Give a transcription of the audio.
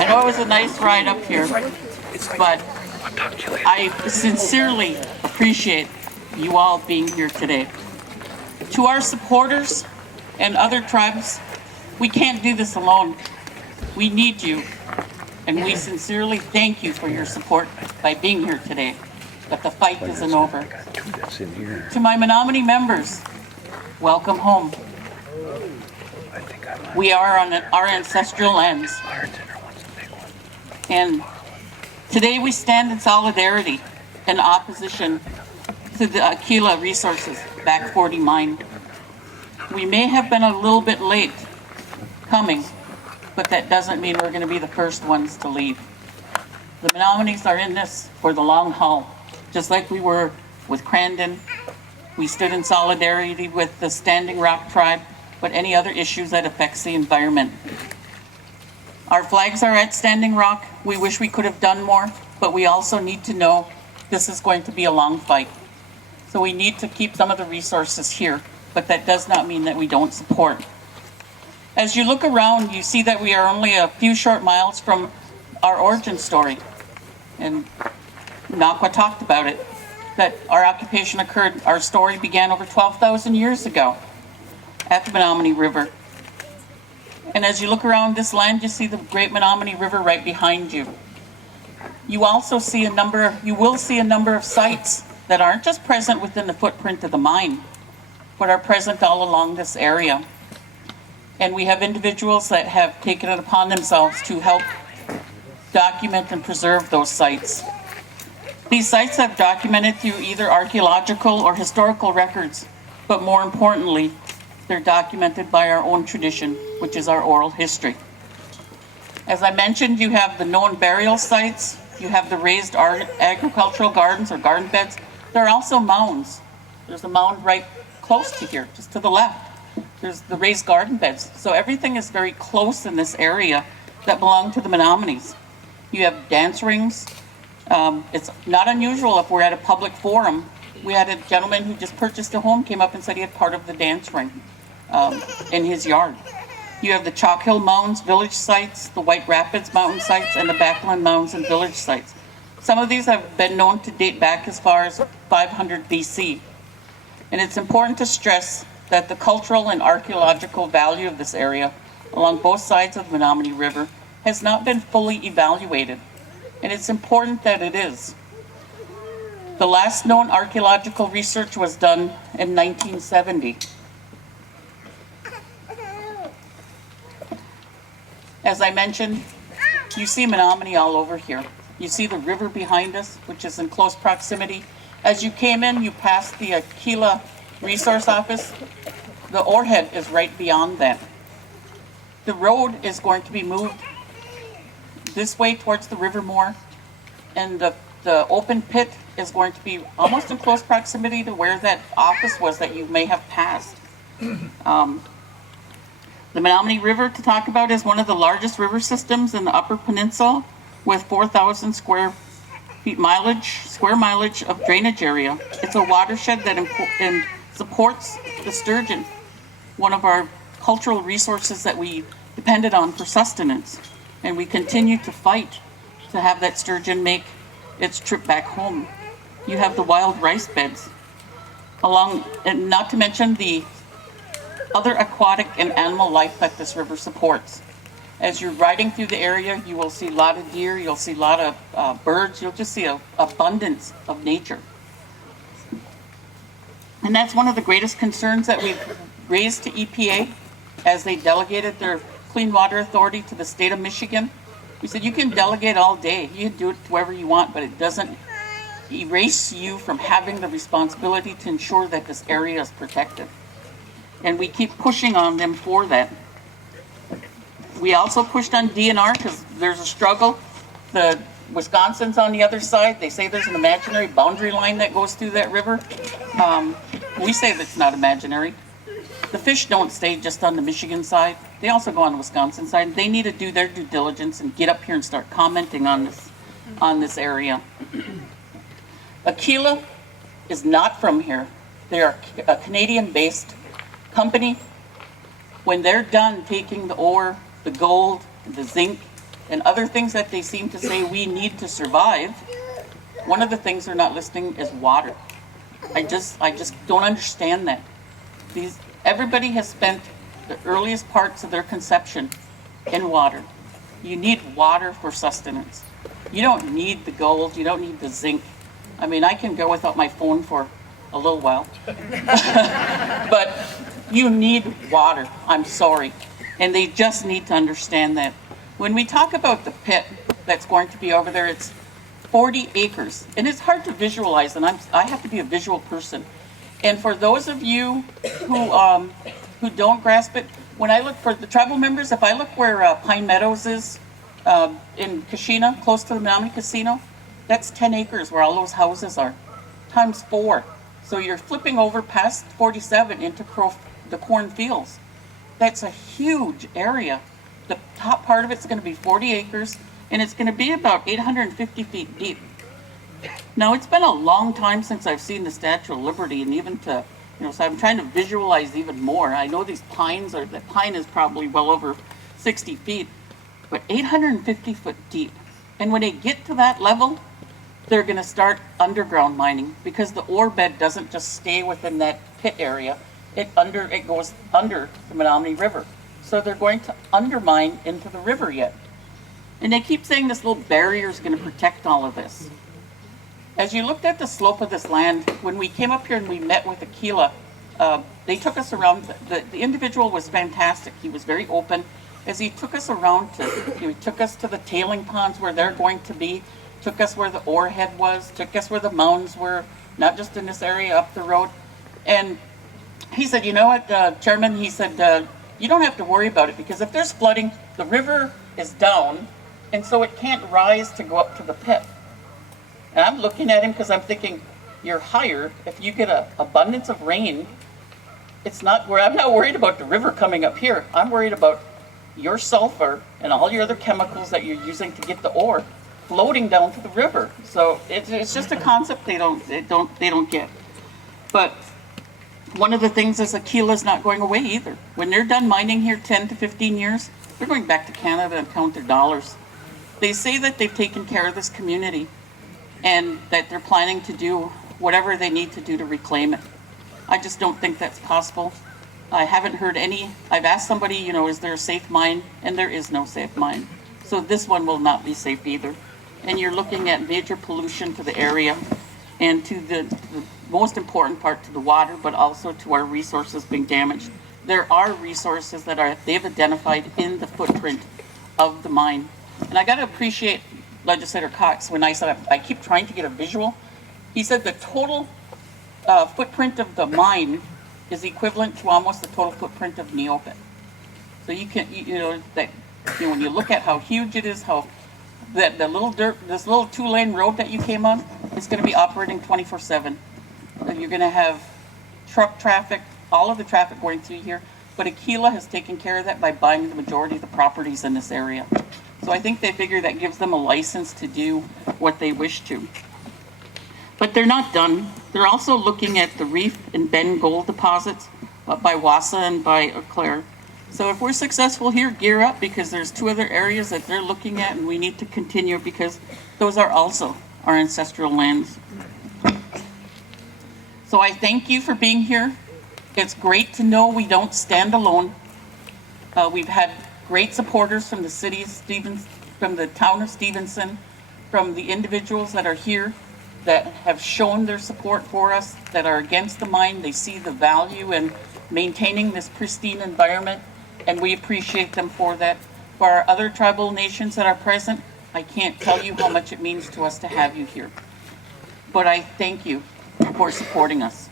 I know it was a nice ride up here, but I sincerely appreciate you all being here today. To our supporters and other tribes, we can't do this alone. We need you, and we sincerely thank you for your support by being here today. But the fight isn't over. To my Menominee members, welcome home. We are on our ancestral lands. And today we stand in solidarity in opposition to the Aquila Resources Back 40 mine. We may have been a little bit late coming, but that doesn't mean we're going to be the first ones to leave. The Menominees are in this for the long haul, just like we were with Crandon. We stood in solidarity with the Standing Rock tribe, but any other issues that affects the environment. Our flags are at Standing Rock. We wish we could have done more, but we also need to know this is going to be a long fight. So we need to keep some of the resources here, but that does not mean that we don't support. As you look around, you see that we are only a few short miles from our origin story. And Nakwa talked about it, that our occupation occurred, our story began over 12,000 years ago at the Menominee River. And as you look around this land, you see the great Menominee River right behind you. You also see you will see a number of sites that aren't just present within the footprint of the mine, but are present all along this area. And we have individuals that have taken it upon themselves to help document and preserve those sites. These sites have documented through either archaeological or historical records, but more importantly, they're documented by our own tradition, which is our oral history. As I mentioned, you have the known burial sites, you have the raised agricultural gardens or garden beds. There are also mounds. There's a mound right close to here, just to the left. There's the raised garden beds. So everything is very close in this area that belong to the Menominees. You have dance rings. It's not unusual if we're at a public forum. We had a gentleman who just purchased a home, came up and said he had part of the dance ring in his yard. You have the Chalk Hill Mounds village sites, the White Rapids mountain sites, and the Backland Mounds and village sites. Some of these have been known to date back as far as 500 BC. And it's important to stress that the cultural and archaeological value of this area along both sides of the Menominee River has not been fully evaluated. And it's important that it is. The last known archaeological research was done in 1970. As I mentioned, you see Menominee all over here. You see the river behind us, which is in close proximity. As you came in, you passed the Aquila Resource Office. The ore head is right beyond that. The road is going to be moved this way towards the river more, and the open pit is going to be almost in close proximity to where that office was that you may have passed. The Menominee River, to talk about, is one of the largest river systems in the Upper Peninsula, with 4,000 square mileage of drainage area. It's a watershed that supports the sturgeon, one of our cultural resources that we depended on for sustenance. And we continue to fight to have that sturgeon make its trip back home. You have the wild rice beds, and not to mention the other aquatic and animal life that this river supports. As you're riding through the area, you will see a lot of deer, you'll see a lot of birds, you'll just see an abundance of nature. And that's one of the greatest concerns that we've raised to EPA as they delegated their Clean Water Authority to the state of Michigan. We said, you can delegate all day, you can do it to whoever you want, but it doesn't erase you from having the responsibility to ensure that this area is protected. And we keep pushing on them for that. We also pushed on DNR because there's a struggle. The Wisconsin's on the other side. They say there's an imaginary boundary line that goes through that river. We say that's not imaginary. The fish don't stay just on the Michigan side. They also go on the Wisconsin side. They need to do their due diligence and get up here and start commenting on this area. Aquila is not from here. They are a Canadian-based company. When they're done taking the ore, the gold, the zinc, and other things that they seem to say we need to survive, one of the things they're not listing is water. I just don't understand that. Everybody has spent the earliest parts of their conception in water. You need water for sustenance. You don't need the gold, you don't need the zinc. I mean, I can go without my phone for a little while. But you need water, I'm sorry. And they just need to understand that. When we talk about the pit that's going to be over there, it's 40 acres. And it's hard to visualize, and I have to be a visual person. And for those of you who don't grasp it, when I look for the tribal members, if I look where Pine Meadows is in Kashina, close to the Menominee Casino, that's 10 acres where all those houses are, times 4. So you're flipping over past 47 into the cornfields. That's a huge area. The top part of it's going to be 40 acres, and it's going to be about 850 feet deep. Now, it's been a long time since I've seen the Statue of Liberty, and even to, so I'm trying to visualize even more. I know these pines that pine is probably well over 60 feet, but 850 foot deep. And when they get to that level, they're going to start underground mining, because the ore bed doesn't just stay within that pit area. It goes under the Menominee River. So they're going to undermine into the river yet. And they keep saying this little barrier is going to protect all of this. As you looked at the slope of this land, when we came up here and we met with Aquila, they took us around. The individual was fantastic. He was very open. As he took us around, he took us to the tailing ponds where they're going to be, took us where the ore head was, took us where the mounds were, not just in this area, up the road. And he said, you know what, Chairman, he said, you don't have to worry about it, because if there's flooding, the river is down, and so it can't rise to go up to the pit. And I'm looking at him because I'm thinking, you're higher. If you get an abundance of rain, I'm not worried about the river coming up here. I'm worried about your sulfur and all your other chemicals that you're using to get the ore floating down to the river. So it's just a concept they don't get. But one of the things is Aquila's not going away either. When they're done mining here 10 to 15 years, they're going back to Canada and count their dollars. They say that they've taken care of this community and that they're planning to do whatever they need to do to reclaim it. I just don't think that's possible. I haven't heard any. I've asked somebody, is there a safe mine? And there is no safe mine. So this one will not be safe either. And you're looking at major pollution to the area and to the most important part, to the water, but also to our resources being damaged. There are resources that they've identified in the footprint of the mine. And I got to appreciate Legislator Cox when I said, I keep trying to get a visual. He said the total footprint of the mine is equivalent to almost the total footprint of Neopet. So you can, when you look at how huge it is, how this little 2-lane road that you came on is going to be operating 24/7. You're going to have truck traffic, all of the traffic going through here. But Aquila has taken care of that by buying the majority of the properties in this area. So I think they figure that gives them a license to do what they wish to. But they're not done. They're also looking at the Reef and Bend gold deposits by Wassa and by Eau Claire. So if we're successful here, gear up, because there's 2 other areas that they're looking at, and we need to continue because those are also our ancestral lands. So I thank you for being here. It's great to know we don't stand alone. We've had great supporters from the city of Stevens, from the town of Stevenson, from the individuals that are here that have shown their support for us, that are against the mine. They see the value in maintaining this pristine environment, and we appreciate them for that. For our other tribal nations that are present, I can't tell you how much it means to us to have you here. But I thank you for supporting us.